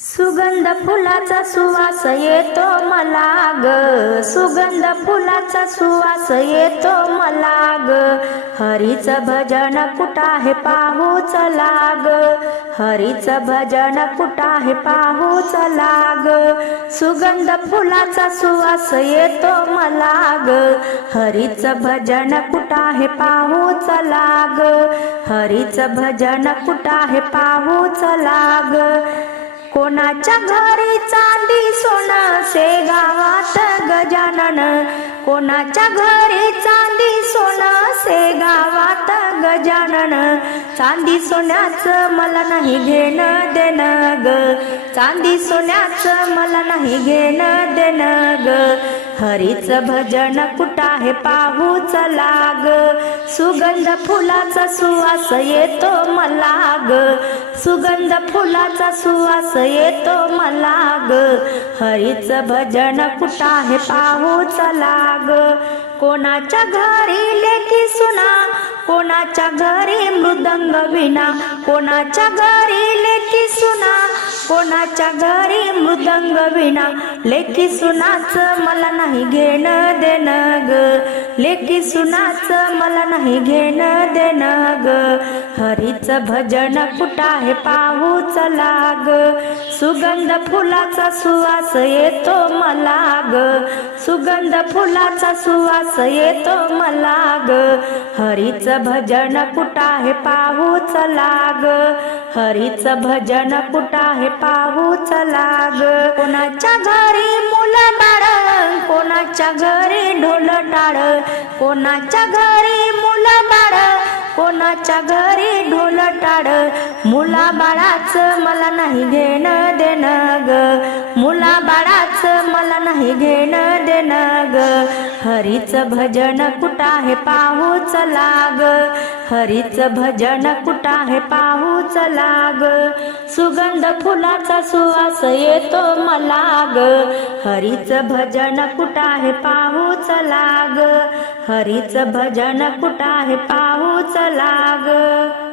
सुगंध फुलाचा सुवास येतो मला ग. सुगंध फुलाचा सुवास येतो मला ग. हरीचं भजन कुठं आहे पाहू चला ग हरीचं भजन कुठं आहे पाहू चला ग सुगंध फुलाचा सुवास येतो मला ग. हरीचं भजन कुठं आहे पाहू चला ग हरीचं भजन कुठं आहे पाहू चला ग कोणाच्या घरी चांदी सोनं से गावात गजानन. कोणाच्या घरी चांदी सोनं से गावात गजानन. चांदी सोन्याचं मला नाही घेणं देणं ग. चांदी सोन्याचं मला नाही घेणं देणं ग. हरीच भजन कुठं हे पाहू चला सुगंध फुलाचा सुवास येतो मला ग सुगंध फुलाचा सुवास येतो मला ग हरीचं भजन कुठं हे पाहू चला कोणाच्या घरी लेखी सुना कोणाच्या घरी मृदंग विना कोणाच्या घरी लेखी सुना कोणाच्या घरी मृदंग विना लेखी सुनाच मला नाही घेणं देणं. ग लेखी सुनाच मला नाही घेणं देणं ग. हरीच भजन कुठं आहे पाहू चला ग सुगंध फुलाचा सुवास येतो मला ग. सुगंध फुलाचा सुवास येतो मला ग. हरीच भजन कुठं हे पाहू चला ग भजन कुठं हे पाहू चला ग कोणाच्या घरी कोणाच्या घरी ढोल टाळ कोणाच्या घरी मुलं बाळ कोणाच्या घरी ढोल टाळ. मुला बाळाच मला नाही घेणं देणं ग मुला मला नाही घेणं देणं ग. हरीचं भजन कुठं आहे पाहू चला ग हरीचं भजन कुठं आहे पाहू चला ग सुगंध फुलाचा सुवास येतो मला ग. हरीचं भजन कुठं आहे पाहू चला ग हरीचं भजन कुठं आहे पाहू चला ग